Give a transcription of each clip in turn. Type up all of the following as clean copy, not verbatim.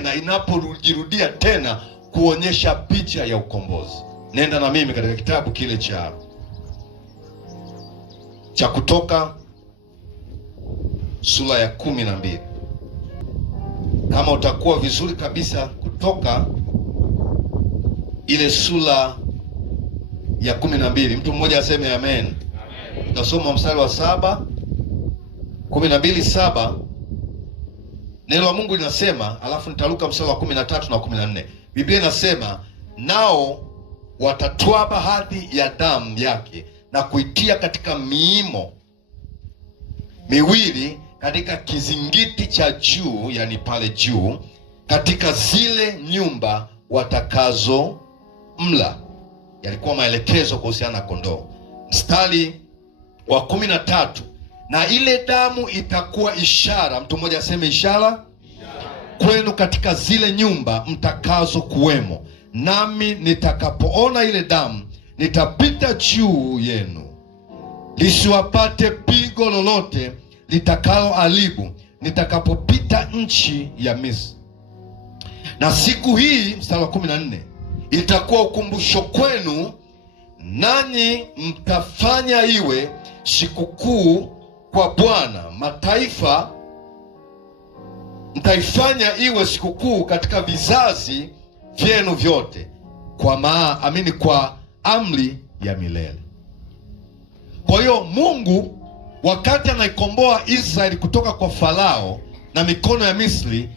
tena inapojirudia tena kuonyesha picha ya ukombozi. Nenda na mimi katika kitabu kile cha Kutoka sura ya 12. Kama utakuwa vizuri kabisa, Kutoka ile sura ya 12. Mtu mmoja aseme amen. Tutasoma mstari wa 7, 12:7. Neno la Mungu linasema, alafu nitaruka mstari wa 13 na 14. Biblia inasema, nao watatwaa baadhi ya damu yake na kuitia katika miimo miwili katika kizingiti cha juu, yani pale juu, katika zile nyumba watakazo mla. Yalikuwa maelekezo kuhusiana na kondoo. Mstari wa 13, na ile damu itakuwa ishara. Mtu mmoja aseme ishara kwenu katika zile nyumba mtakazo kuwemo, nami nitakapoona ile damu nitapita juu yenu, lisiwapate pigo lolote litakalo haribu nitakapopita nchi ya Misri. Na siku hii, mstari wa 14, itakuwa ukumbusho kwenu, nanyi mtafanya iwe sikukuu kwa Bwana. Mataifa mtaifanya iwe sikukuu katika vizazi vyenu vyote, kwa amri ya milele. Kwa hiyo Mungu wakati anaikomboa Israeli kutoka kwa Farao na mikono ya Misri,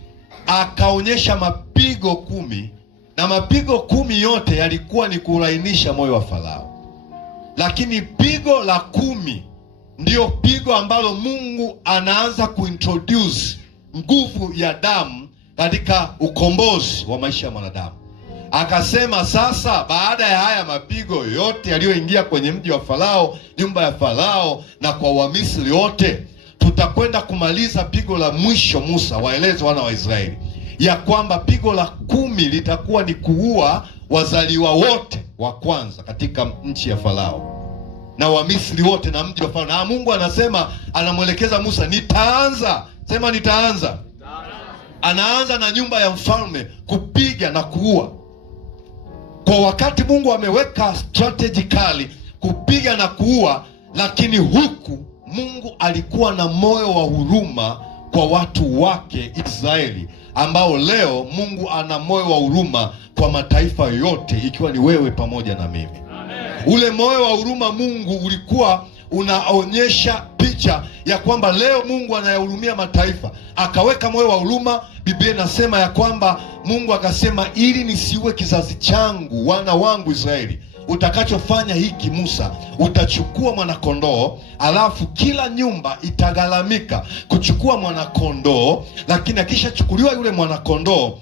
akaonyesha mapigo 10, na mapigo 10 yote yalikuwa ni kulainisha moyo wa Farao. Lakini pigo la 10 ndiyo pigo ambalo Mungu anaanza kuintroduce nguvu ya damu katika ukombozi wa maisha ya mwanadamu. Akasema sasa, baada ya haya mapigo yote yaliyoingia kwenye mji wa Farao, nyumba ya Farao na kwa Wamisri wote, tutakwenda kumaliza pigo la mwisho. Musa waeleze wana wa Israeli ya kwamba pigo la 10 litakuwa ni kuua wazaliwa wote wa kwanza katika nchi ya Farao na Wamisri wote na mji wa Farao. Na Mungu anasema, anamwelekeza Musa, nitaanza, sema nitaanza. Anaanza na nyumba ya mfalme kupiga na kuua. Kwa wakati Mungu ameweka strategically kupiga na kuua, lakini huku Mungu alikuwa na moyo wa huruma kwa watu wake Israeli, ambao leo Mungu ana moyo wa huruma kwa mataifa yote, ikiwa ni wewe pamoja na mimi. Amen. Ule moyo wa huruma Mungu ulikuwa unaonyesha picha ya kwamba leo Mungu anayahurumia mataifa, akaweka moyo wa huruma. Biblia inasema ya kwamba Mungu akasema, ili nisiue kizazi changu, wana wangu Israeli, utakachofanya hiki Musa, utachukua mwanakondoo, alafu kila nyumba itagharamika kuchukua mwanakondoo, lakini akishachukuliwa yule mwanakondoo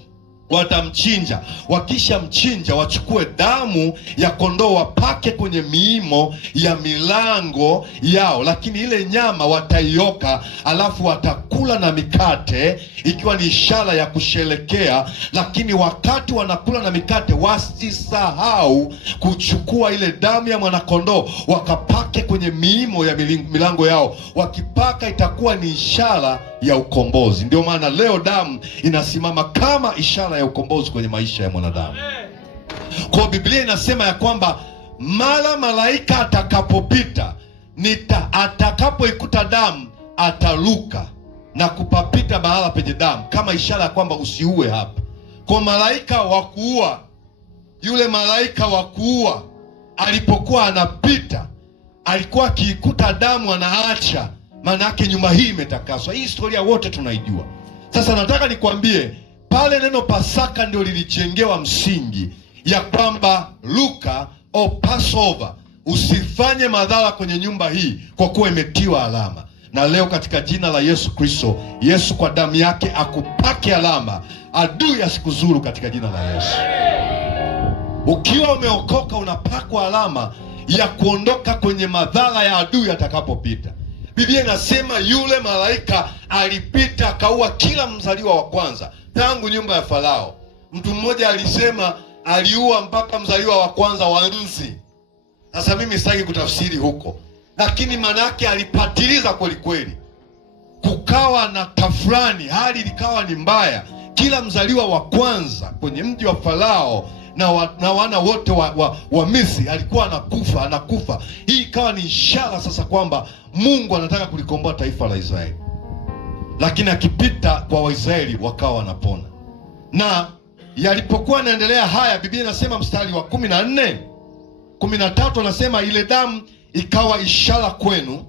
watamchinja. Wakisha mchinja, wachukue damu ya kondoo wapake kwenye miimo ya milango yao, lakini ile nyama wataioka, alafu watakula na mikate, ikiwa ni ishara ya kusherekea. Lakini wakati wanakula na mikate, wasisahau kuchukua ile damu ya mwanakondoo wakapake kwenye miimo ya milango yao. Wakipaka, itakuwa ni ishara ya ukombozi. Ndio maana leo damu inasimama kama ishara ya ukombozi kwenye maisha ya mwanadamu. Kwa Biblia inasema ya kwamba mara malaika atakapopita, atakapoikuta damu, ataruka na kupapita mahala penye damu, kama ishara ya kwamba usiue hapa. Kwa malaika wa kuua, yule malaika wa kuua alipokuwa anapita, alikuwa akiikuta damu anaacha, maana yake nyumba hii imetakaswa. Hii historia wote tunaijua. Sasa nataka nikwambie, pale neno Pasaka ndio lilijengewa msingi ya kwamba Luka o Passover, usifanye madhara kwenye nyumba hii kwa kuwa imetiwa alama. Na leo katika jina la Yesu Kristo, Yesu kwa damu yake akupake alama, adui asikuzuru katika jina la Yesu. Ukiwa umeokoka, unapakwa alama ya kuondoka kwenye madhara ya adui atakapopita. Biblia inasema yule malaika alipita akaua kila mzaliwa wa kwanza tangu nyumba ya Farao. Mtu mmoja alisema aliua mpaka mzaliwa wa kwanza wa nzi. Sasa mimi sitaki kutafsiri huko, lakini maana yake alipatiliza kweli kweli. Kukawa na tafrani, hali ilikawa ni mbaya. kila mzaliwa wa kwanza kwenye mji wa Farao na wana wote wa Misri alikuwa anakufa. Hii ikawa ni ishara sasa kwamba Mungu anataka kulikomboa taifa la Israeli, lakini akipita kwa Waisraeli wakawa wanapona. Na yalipokuwa yanaendelea haya, Biblia inasema mstari wa 14, 13 anasema ile damu ikawa ishara kwenu,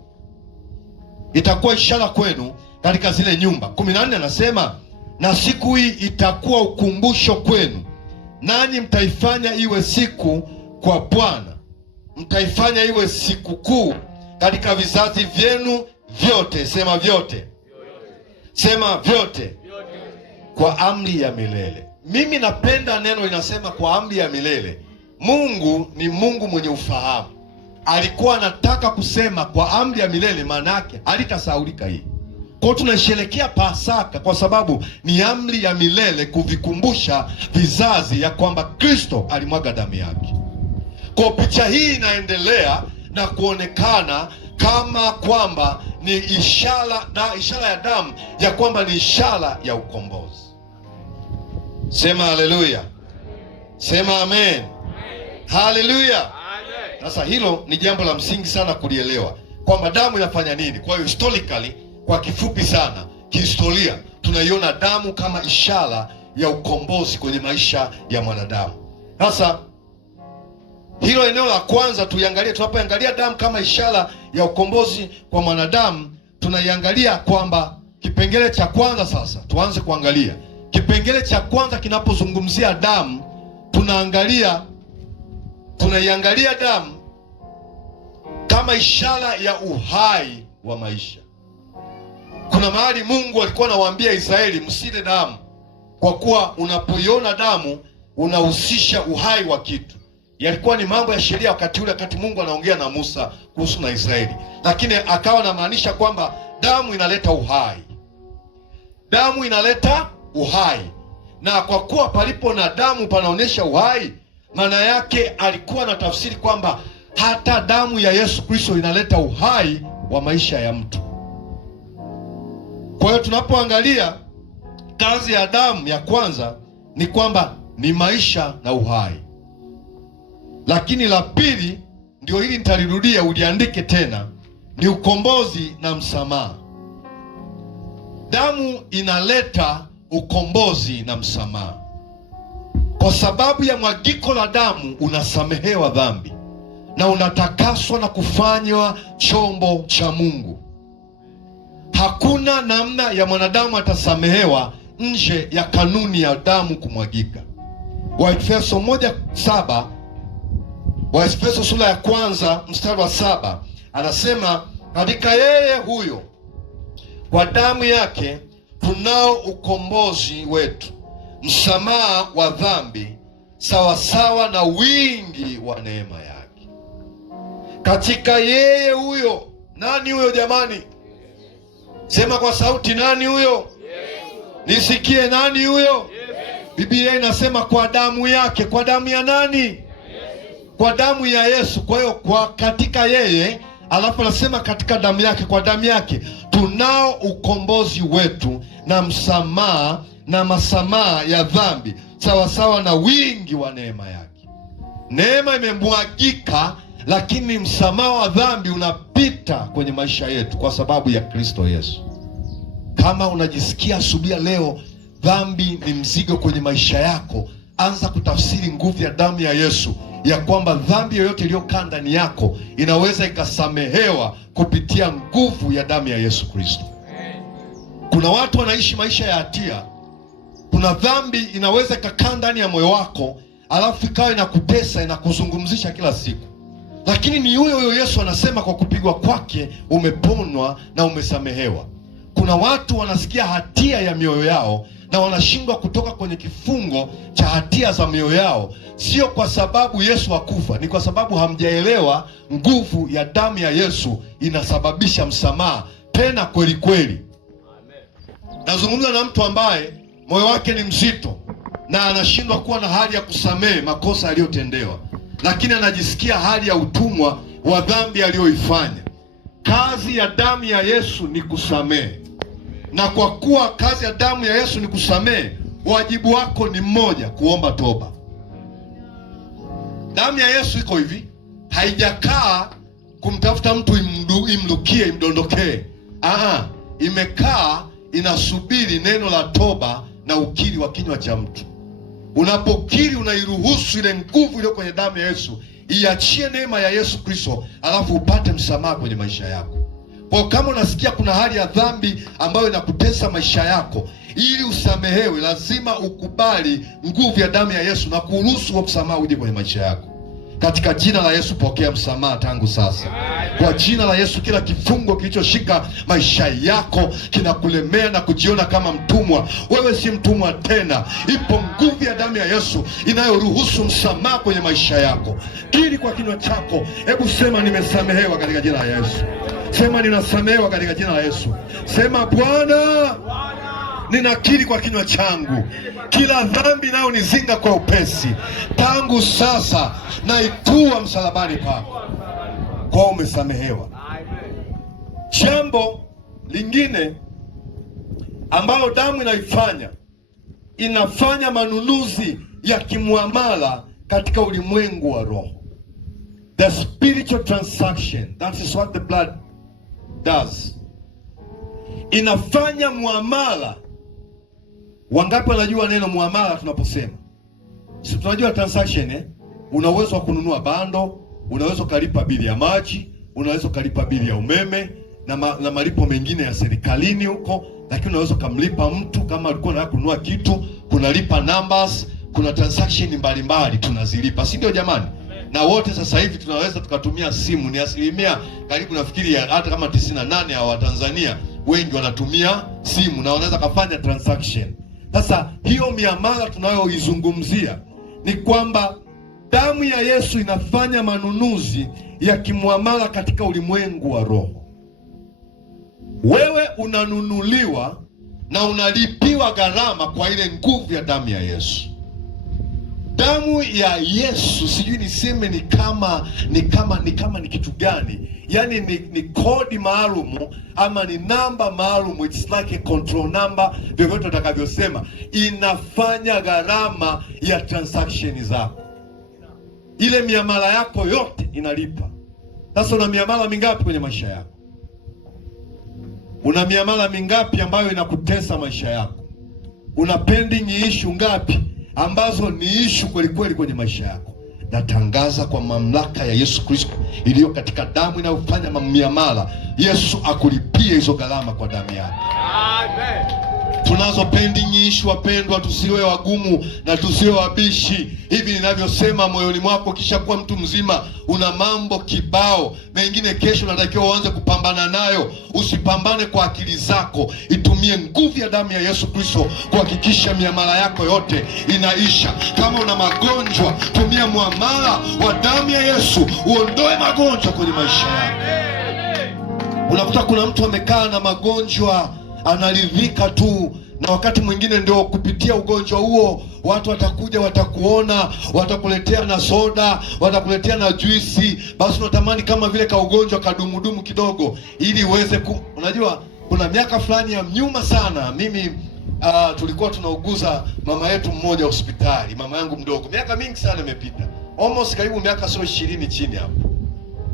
itakuwa ishara kwenu katika zile nyumba. 14 anasema na siku hii itakuwa ukumbusho kwenu, nanyi mtaifanya iwe siku kwa Bwana, mtaifanya iwe siku kuu katika vizazi vyenu vyote. Sema vyote. Sema vyote. Kwa amri ya milele. Mimi napenda neno linasema kwa amri ya milele. Mungu ni Mungu mwenye ufahamu. Alikuwa anataka kusema kwa amri ya milele, maana yake halitasahaulika hii. Kwa hiyo tunasherehekea Pasaka kwa sababu ni amri ya milele kuvikumbusha vizazi ya kwamba Kristo alimwaga damu yake. Kwa picha hii inaendelea na kuonekana kama kwamba ni ishara ya damu ya kwamba ni ishara ya ukombozi. Sema haleluya. Sema amen. Haleluya. Sasa hilo ni jambo la msingi sana kulielewa kwamba damu inafanya nini. Kwa hiyo historically, kwa kifupi sana, kihistoria tunaiona damu kama ishara ya ukombozi kwenye maisha ya mwanadamu. Sasa hilo eneo la kwanza tuiangalie. Tunapoangalia damu kama ishara ya ukombozi kwa mwanadamu, tunaiangalia kwamba kipengele cha kwanza. Sasa tuanze kuangalia kipengele cha kwanza kinapozungumzia damu. Tunaiangalia damu kama ishara ya uhai wa maisha. Kuna mahali Mungu alikuwa anawaambia Israeli, msile damu, kwa kuwa unapoiona damu unahusisha uhai wa kitu. Yalikuwa ni mambo ya sheria wakati ule, wakati Mungu anaongea na Musa kuhusu na Israeli, lakini akawa anamaanisha kwamba damu inaleta uhai. Damu inaleta uhai, na kwa kuwa palipo na damu panaonyesha uhai, maana yake alikuwa na tafsiri kwamba hata damu ya Yesu Kristo inaleta uhai wa maisha ya mtu. Kwa hiyo tunapoangalia kazi ya damu ya kwanza ni kwamba ni maisha na uhai. Lakini la pili, ndio hili nitalirudia, uliandike tena, ni ukombozi na msamaha. Damu inaleta ukombozi na msamaha. Kwa sababu ya mwagiko la damu unasamehewa dhambi na unatakaswa na kufanywa chombo cha Mungu. Hakuna namna ya mwanadamu atasamehewa nje ya kanuni ya damu kumwagika. Waefeso 1:7, Waefeso sura ya kwanza mstari wa 7 anasema, katika yeye huyo kwa damu yake tunao ukombozi wetu, msamaha wa dhambi, sawasawa na wingi wa neema yake. Katika yeye huyo. Nani huyo jamani? Sema kwa sauti, nani huyo? Nisikie, nani huyo? Biblia inasema kwa damu yake. Kwa damu ya nani? Kwa damu ya Yesu. Kwa hiyo kwa katika yeye, alafu anasema katika damu yake. Kwa damu yake tunao ukombozi wetu na msamaha na masamaha ya dhambi, sawasawa na wingi wa neema yake. Neema imemwagika, lakini msamaha wa dhambi unapita kwenye maisha yetu kwa sababu ya Kristo Yesu. Kama unajisikia asubuhi leo dhambi ni mzigo kwenye maisha yako, anza kutafsiri nguvu ya damu ya Yesu, ya kwamba dhambi yoyote iliyokaa ndani yako inaweza ikasamehewa kupitia nguvu ya damu ya Yesu Kristo. Kuna watu wanaishi maisha ya hatia. Kuna dhambi inaweza ikakaa ndani ya moyo wako, alafu ikawa inakutesa, inakuzungumzisha kila siku. Lakini ni huyo Yesu anasema kwa kupigwa kwake umeponwa na umesamehewa. Kuna watu wanasikia hatia ya mioyo yao na wanashindwa kutoka kwenye kifungo cha hatia za mioyo yao. Sio kwa sababu Yesu hakufa, ni kwa sababu hamjaelewa nguvu ya damu ya Yesu inasababisha msamaha, tena kweli kweli. Nazungumza na mtu ambaye moyo wake ni mzito na anashindwa kuwa na hali ya kusamehe makosa aliyotendewa, lakini anajisikia hali ya utumwa wa dhambi aliyoifanya. Kazi ya damu ya Yesu ni kusamehe. Na kwa kuwa kazi ya damu ya Yesu ni kusamehe, wajibu wako ni mmoja, kuomba toba. Damu ya Yesu iko hivi, haijakaa kumtafuta mtu imlukie, imdondokee. Imekaa inasubiri neno la toba na ukiri wa kinywa cha mtu. Unapokiri, unairuhusu ile nguvu iliyo kwenye damu ya Yesu iachie neema ya Yesu Kristo, alafu upate msamaha kwenye maisha yako. Kwa kama unasikia kuna hali ya dhambi ambayo inakutesa maisha yako, ili usamehewe, lazima ukubali nguvu ya damu ya Yesu na kuruhusu msamaha uje kwenye maisha yako. Katika jina la Yesu, pokea msamaha tangu sasa. Kwa jina la Yesu, kila kifungo kilichoshika maisha yako kinakulemea na kujiona kama mtumwa, wewe si mtumwa tena. Ipo nguvu ya damu ya Yesu inayoruhusu msamaha kwenye maisha yako. Kiri kwa kinywa chako, hebu sema nimesamehewa katika jina la Yesu. Sema ninasamehewa katika jina la Yesu. Sema Bwana, ninakiri kwa kinywa changu kila dhambi nayo nizinga kwa upesi, tangu sasa naitua msalabani pako, kwa umesamehewa. Jambo lingine ambalo damu inaifanya, inafanya manunuzi ya kimuamala katika ulimwengu wa roho. The spiritual transaction, that is what the blood does. Inafanya muamala. Wangapi wanajua neno muamala tunaposema? Si tunajua transaction, Una uwezo wa kununua bando, unaweza ukalipa bili ya maji, unaweza ukalipa bili ya umeme na malipo mengine ya serikalini huko, lakini unaweza kumlipa mtu kama alikuwa anataka kununua kitu, kunalipa numbers, kuna transaction mbalimbali tunazilipa, si ndio jamani? Na wote sasa hivi tunaweza tukatumia simu. Ni asilimia karibu nafikiri hata kama 98 ya Watanzania wengi wanatumia simu na wanaweza kufanya transaction. Sasa hiyo miamala tunayoizungumzia ni kwamba damu ya Yesu inafanya manunuzi ya kimuamala katika ulimwengu wa roho. Wewe unanunuliwa na unalipiwa gharama kwa ile nguvu ya damu ya Yesu. Damu ya Yesu, sijui niseme ni kama ni kitu gani? Yaani ni kodi maalumu ama ni namba maalumu, it's like a control number, vyovyote utakavyosema, inafanya gharama ya transaction zako. Ile miamala yako yote inalipa. Sasa una miamala mingapi kwenye maisha yako? Una miamala mingapi ambayo inakutesa maisha yako? Una pending issue ngapi ambazo ni issue kweli kweli kwenye maisha yako? Natangaza kwa mamlaka ya Yesu Kristo iliyo katika damu inayofanya miamala, Yesu akulipie hizo gharama kwa damu yake. Amen. Tunazo pending issue wapendwa, tusiwe wagumu na tusiwe wabishi. Hivi ninavyosema moyoni mwako, kisha kuwa mtu mzima, una mambo kibao mengine kesho unatakiwa uanze kupambana nayo. Usipambane kwa akili zako, itumie nguvu ya damu ya Yesu Kristo kuhakikisha miamala yako yote inaisha. Kama una magonjwa, tumia muamala wa damu ya Yesu uondoe magonjwa kwenye maisha yako. Unakuta kuna mtu amekaa na magonjwa analidhika tu, na wakati mwingine ndio kupitia ugonjwa huo watu watakuja, watakuona, watakuletea na soda, watakuletea na juisi, basi unatamani kama vile ka ugonjwa kadumudumu kidogo ili uweze unajua kuna miaka fulani ya nyuma sana mimi tulikuwa tunauguza mama yetu mmoja hospitali, mama yangu mdogo, miaka mingi sana imepita, almost karibu miaka sio 20 chini hapo.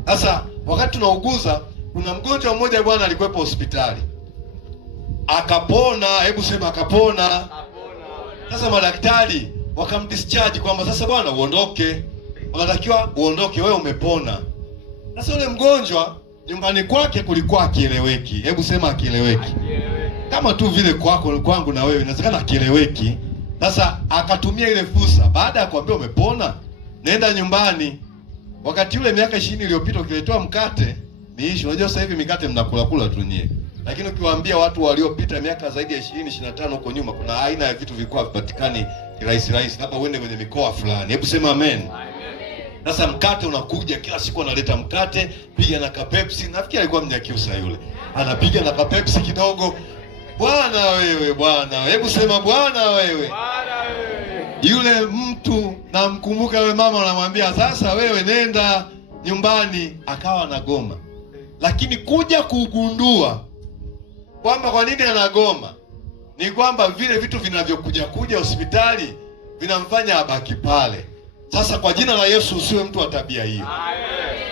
Sasa wakati tunauguza kuna mgonjwa mmoja bwana alikuwepo hospitali akapona. Hebu sema akapona. Sasa madaktari wakamdischarge kwamba sasa bwana uondoke, unatakiwa uondoke, wewe umepona. Sasa yule mgonjwa nyumbani kwake kulikuwa akieleweki. Hebu sema akieleweki. Kama tu vile kwako kwangu na wewe inawezekana akieleweki. Sasa akatumia ile fursa, baada ya kuambia umepona, nenda nyumbani. Wakati ule miaka 20 iliyopita ukiletewa mkate ni issue. Unajua sasa hivi mikate mnakula tu nyie. Lakini ukiwaambia watu waliopita miaka zaidi ya 20-25 huko nyuma, kuna aina ya vitu vilikuwa vipatikani rahisi, labda uende kwenye mikoa fulani. Hebu sema amen. Sasa mkate unakuja kila siku, analeta mkate, piga na kapepsi. Nafikiri alikuwa Mnyakyusa yule. Anapiga na kapepsi kidogo. Bwana wewe, bwana. Hebu sema bwana wewe. Bwana wewe. Yule mtu namkumbuka yule mama, anamwambia sasa wewe nenda nyumbani, akawa anagoma. Lakini kuja kugundua kwamba kwa nini anagoma ni kwamba vile vitu vinavyokuja hospitali vinamfanya abaki pale. Sasa kwa jina la Yesu usiwe mtu wa tabia hiyo.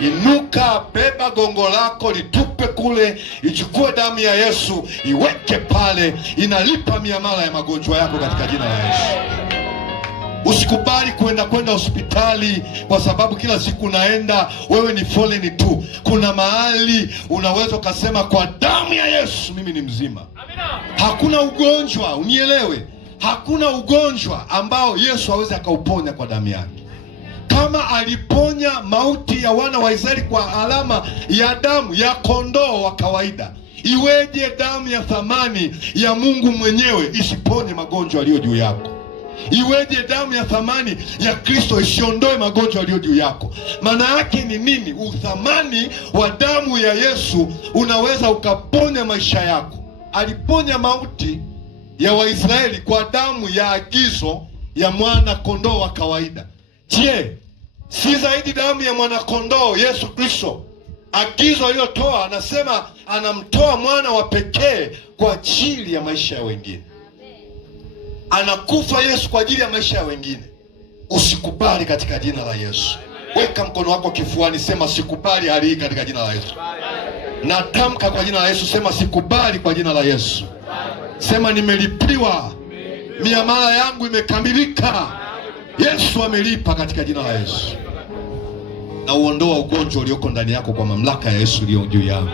Inuka, beba gongo lako, litupe kule, ichukue damu ya Yesu, iweke pale, inalipa miamala ya magonjwa yako katika jina la Yesu. Usikubali kwenda hospitali kwa sababu kila siku unaenda, wewe ni foleni tu. Kuna mahali unaweza ukasema kwa damu ya Yesu mimi ni mzima. Hakuna ugonjwa, unielewe, hakuna ugonjwa ambao Yesu hawezi akauponya kwa damu yake. Kama aliponya mauti ya wana wa Israeli kwa alama ya damu ya kondoo wa kawaida, iweje damu ya thamani ya Mungu mwenyewe isiponye magonjwa yaliyo juu yako? Iweje damu ya thamani ya Kristo isiondoe magonjwa yaliyo juu yako? Maana yake ni nini? Uthamani wa damu ya Yesu unaweza ukaponya maisha yako. Aliponya mauti ya Waisraeli kwa damu ya agizo ya mwana kondoo wa kawaida. Je, si zaidi damu ya mwana kondoo Yesu Kristo, agizo aliyotoa, anasema anamtoa mwana wa pekee kwa ajili ya maisha ya wengine. Anakufa Yesu kwa ajili ya maisha ya wengine. Usikubali katika jina la Yesu. Weka mkono wako kifuani, sema sikubali hali hii katika jina la Yesu. Na tamka kwa jina la Yesu, sema sikubali kwa jina la Yesu. Sema nimelipiwa, miamala yangu imekamilika. Yesu amelipa katika jina la Yesu. Na uondoa ugonjwa ulioko ndani yako kwa mamlaka ya Yesu iliyo juu yako.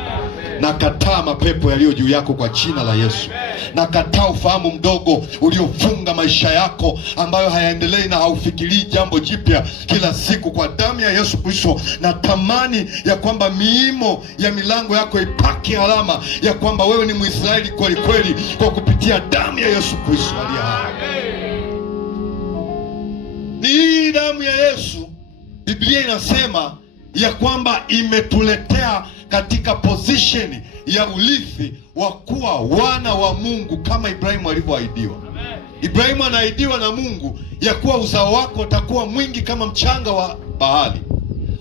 Na kataa mapepo yaliyo juu yako kwa jina la Yesu. Na kataa ufahamu mdogo uliofunga maisha yako, ambayo hayaendelei na haufikirii jambo jipya kila siku, kwa damu ya Yesu Kristo. Na tamani ya kwamba miimo ya milango yako ipake alama ya kwamba wewe ni Mwisraeli kweli kweli kwa kupitia damu ya Yesu Kristo aliye hai. Ni hii damu ya Yesu, Biblia inasema ya kwamba imetuletea katika position ya urithi wa kuwa wana wa Mungu, kama Ibrahimu alivyoahidiwa. Ibrahimu anaahidiwa na Mungu ya kuwa uzao wako utakuwa mwingi kama mchanga wa bahari.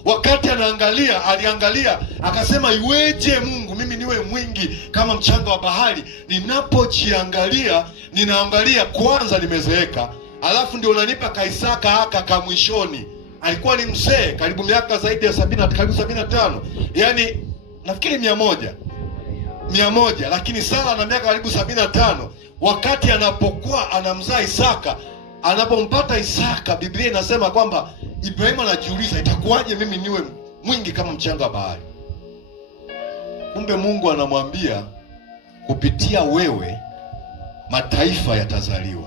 Wakati aliangalia akasema, iweje Mungu mimi niwe mwingi kama mchanga wa bahari? Ninapojiangalia, ninaangalia kwanza nimezeeka, alafu ndio unanipa Kaisaka haka kamwishoni. Alikuwa ni mzee, karibu miaka zaidi ya 70, karibu 75. Yaani nafikiri 100, lakini Sara ana miaka karibu 75. Wakati anapokuwa anamzaa Isaka, anapompata Isaka, Biblia inasema kwamba Ibrahimu anajiuliza, itakuwaje mimi niwe mwingi kama mchanga wa bahari? Kumbe Mungu anamwambia, kupitia wewe mataifa yatazaliwa.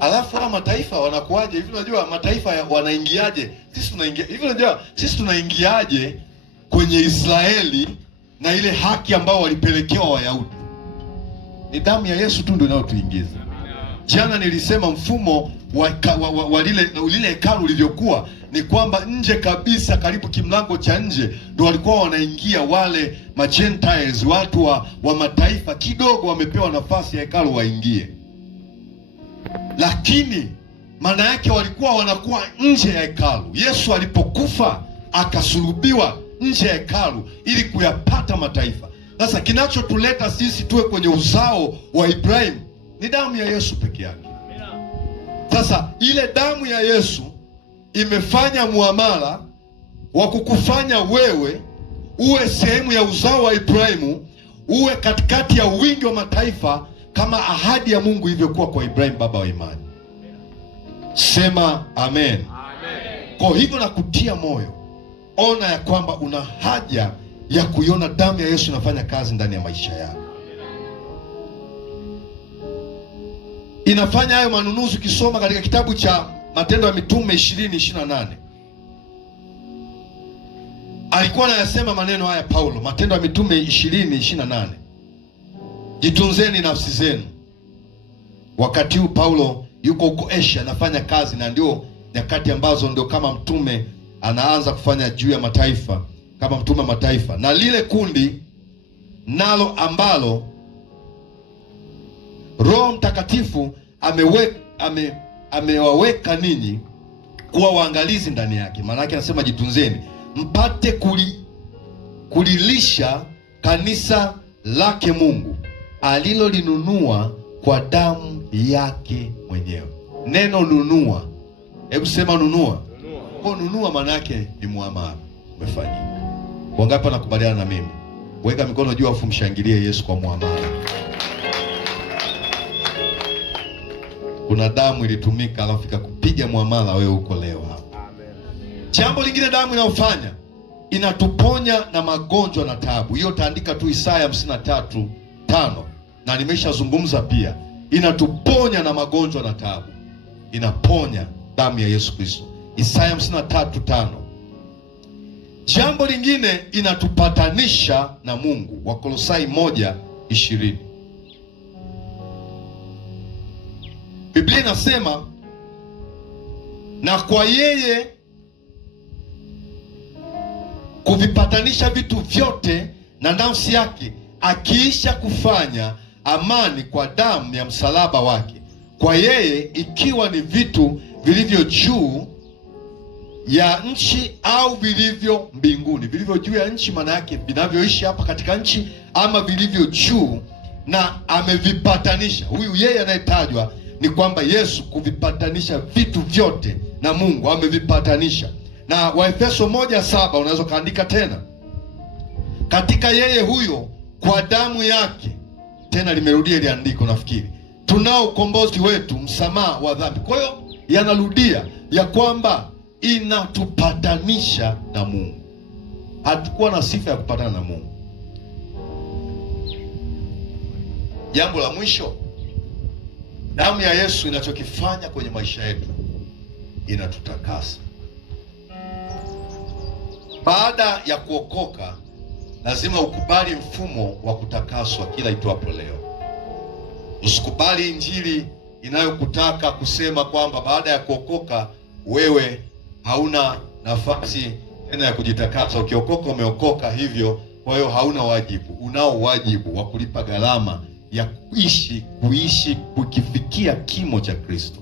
Alafu hao mataifa wanakuaje hivi? Unajua mataifa wanaingiaje? Sisi tunaingia hivi. Unajua sisi tunaingiaje kwenye Israeli na ile haki ambao walipelekewa Wayahudi? Ni damu ya Yesu tu ndio inayotuingiza. Jana nilisema mfumo wa lile hekalu lilivyokuwa ni kwamba nje kabisa, karibu kimlango cha nje, ndio walikuwa wanaingia wale Gentiles, watu wa mataifa kidogo wamepewa nafasi ya hekalu waingie. Lakini maana yake walikuwa wanakuwa nje ya hekalu. Yesu alipokufa akasulubiwa nje ya hekalu ili kuyapata mataifa. Sasa kinachotuleta sisi tuwe kwenye uzao wa Ibrahimu ni damu ya Yesu peke yake. Sasa ile damu ya Yesu imefanya muamala wa kukufanya wewe uwe sehemu ya uzao wa Ibrahimu, uwe katikati ya wingi wa mataifa, kama ahadi ya Mungu ilivyokuwa kwa Ibrahimu baba wa imani. Sema amen, amen. Kwa hivyo nakutia moyo, ona ya kwamba una haja ya kuiona damu ya Yesu inafanya kazi ndani ya maisha yako. Inafanya hayo manunuzi. Ukisoma katika kitabu cha Matendo ya Mitume 20:28, alikuwa anayasema maneno haya Paulo. Matendo ya Mitume 20:28, jitunzeni nafsi zenu. Wakati huu Paulo yuko huko Asia anafanya kazi, na ndio nyakati ambazo ndio kama mtume anaanza kufanya juu ya mataifa, kama mtume wa mataifa. Na lile kundi nalo ambalo Roho Mtakatifu amewaweka ninyi kuwa waangalizi ndani yake. Maana yake anasema jitunzeni mpate kulilisha kanisa lake Mungu alilolinunua kwa damu yake mwenyewe. Neno nunua, hebu sema nunua. Kwa nunua maana yake ni muamala umefanyika. Wangapi wanakubaliana na mimi? Weka mikono juu afu mshangilie Yesu kwa muamala. Kuna damu ilitumika alafu ikakupiga muamala, wewe uko leo hapa. Jambo lingine damu inayofanya, inatuponya na magonjwa na taabu. Hiyo taandika tu Isaya 53:5, na nimeshazungumza pia. Inatuponya na magonjwa na taabu. Inaponya damu ya Yesu Kristo. Isaya 53:5. Jambo lingine, inatupatanisha na Mungu. Wakolosai 1:20. Biblia inasema, na kwa yeye kuvipatanisha vitu vyote na nafsi yake, akiisha kufanya amani kwa damu ya msalaba wake. Kwa yeye, ikiwa ni vitu vilivyo juu ya nchi au vilivyo mbinguni. Vilivyo juu ya nchi maana yake vinavyoishi hapa katika nchi, ama vilivyo juu, na amevipatanisha. Huyu yeye anayetajwa ni kwamba Yesu kuvipatanisha vitu vyote na Mungu, amevipatanisha. Na Waefeso 1:7 unaweza kaandika tena, katika yeye huyo kwa damu yake, tena limerudia ile andiko nafikiri, tunao ukombozi wetu, msamaha wa dhambi. Kwa hiyo yanarudia ya kwamba inatupatanisha na Mungu. Hatukuwa na sifa ya kupatana na Mungu. Jambo la mwisho, damu ya Yesu inachokifanya kwenye maisha yetu, inatutakasa. Baada ya kuokoka, lazima ukubali mfumo wa kutakaswa kila itwapo leo. Usikubali injili inayokutaka kusema kwamba baada ya kuokoka wewe hauna nafasi tena ya kujitakasa. Ukiokoka umeokoka hivyo, kwa hiyo hauna wajibu. Unao wajibu wa kulipa gharama ya kuishi kukifikia kimo cha Kristo.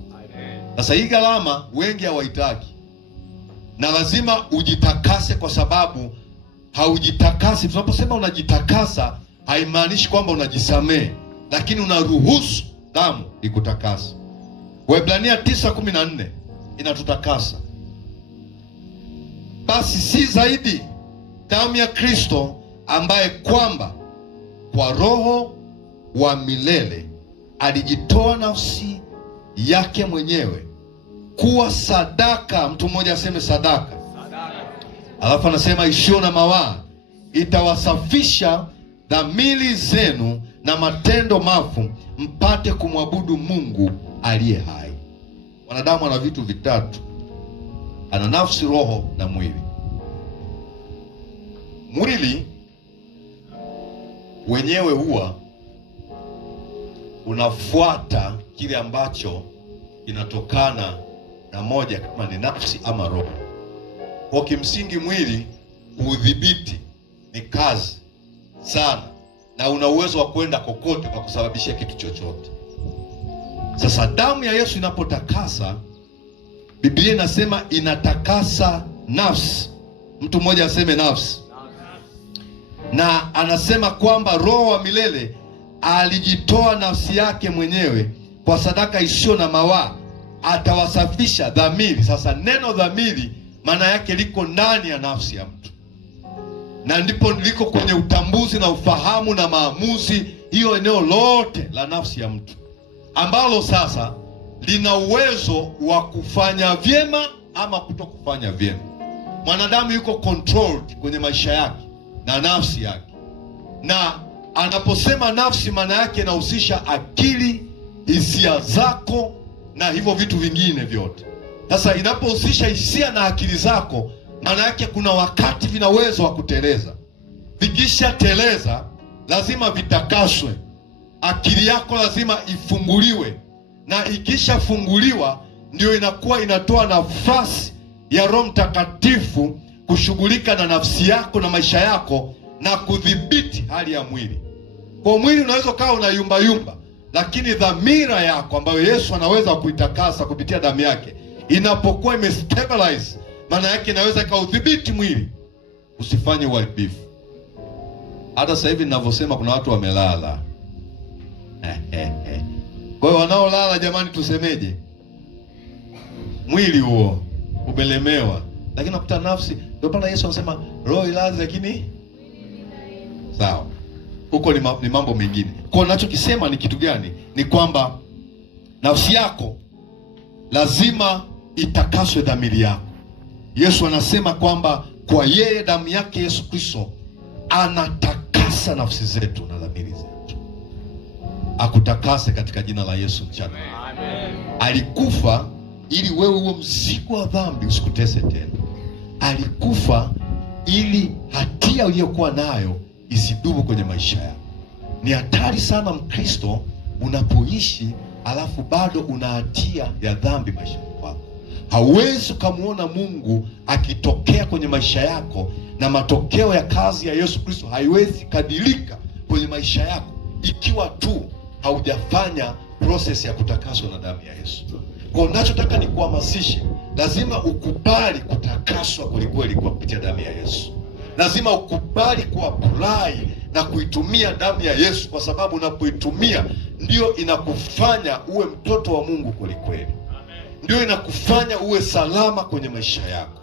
Sasa hii gharama wengi hawaitaki, na lazima ujitakase, kwa sababu haujitakasi. Tunaposema unajitakasa, haimaanishi kwamba unajisamehe, lakini unaruhusu damu ikutakasa. Waebrania 9:14 inatutakasa. Basi si zaidi damu ya Kristo, ambaye kwamba kwa Roho wa milele alijitoa nafsi yake mwenyewe kuwa sadaka. Mtu mmoja aseme sadaka. Alafu anasema isiyo na mawaa, itawasafisha dhamiri zenu na matendo mafu, mpate kumwabudu Mungu aliye hai. Wanadamu ana vitu vitatu: ana nafsi, roho na mwili. Mwili wenyewe huwa unafuata kile ambacho inatokana na moja, kama ni nafsi ama roho. Kwa kimsingi mwili udhibiti ni kazi sana, na una uwezo wa kwenda kokote kwa kusababisha kitu chochote. Sasa damu ya Yesu inapotakasa, Biblia inasema inatakasa nafsi. Mtu mmoja aseme nafsi. Na anasema kwamba Roho wa milele alijitoa nafsi yake mwenyewe kwa sadaka isiyo na mawaa, atawasafisha dhamiri. Sasa neno dhamiri maana yake liko ndani ya nafsi ya mtu, na ndipo liko kwenye utambuzi na ufahamu na maamuzi, hiyo eneo lote la nafsi ya mtu, ambalo sasa lina uwezo wa kufanya vyema ama kutokufanya vyema. Mwanadamu yuko controlled kwenye maisha yake na nafsi yake, na anaposema nafsi maana yake inahusisha akili, hisia zako na hivyo vitu vingine vyote. Sasa inapohusisha hisia na akili zako, maana yake kuna wakati vina uwezo wa kuteleza. Vikisha teleza lazima vitakaswe. Akili yako lazima ifunguliwe, na ikishafunguliwa ndio inakuwa inatoa nafasi ya Roho Mtakatifu kushughulika na nafsi yako na maisha yako na kudhibiti hali ya mwili. Kwa mwili unaweza kawa unayumba yumba, lakini dhamira yako ambayo Yesu anaweza kuitakasa kupitia damu yake, inapokuwa imestabilize, maana yake inaweza kaudhibiti mwili usifanye uharibifu. Hata sasa hivi ninavyosema kuna watu wamelala. Kwa hiyo wanaolala, jamani, tusemeje? Mwili huo umelemewa, lakini nakuta nafsi. Ndio pale Yesu anasema roho ilazi, lakini sawa, huko ni mambo mengine. Kwa hiyo ninachokisema ni kitu gani? Ni kwamba nafsi yako lazima itakaswe, dhamiri yako. Yesu anasema kwamba kwa yeye, damu yake Yesu Kristo anatakasa nafsi zetu na dhamiri zetu. Akutakase katika jina la Yesu mchana. Amen. Alikufa ili wewe huo mzigo wa dhambi usikutese tena. Alikufa ili hatia uliyokuwa nayo isidumu kwenye maisha yako. Ni hatari sana Mkristo unapoishi alafu bado una hatia ya dhambi maisha yako. Hauwezi ukamwona Mungu akitokea kwenye maisha yako, na matokeo ya kazi ya Yesu Kristo haiwezi kadilika kwenye maisha yako ikiwa tu haujafanya process ya kutakaswa na damu ya Yesu. Kwa hiyo ninachotaka ni kuhamasishe, lazima ukubali kutakaswa kwelikweli kwa kupitia damu ya Yesu. Lazima ukubali kuapply na kuitumia damu ya Yesu, kwa sababu unapoitumia ndio inakufanya uwe mtoto wa Mungu kwelikweli. Ndio inakufanya uwe salama kwenye maisha yako.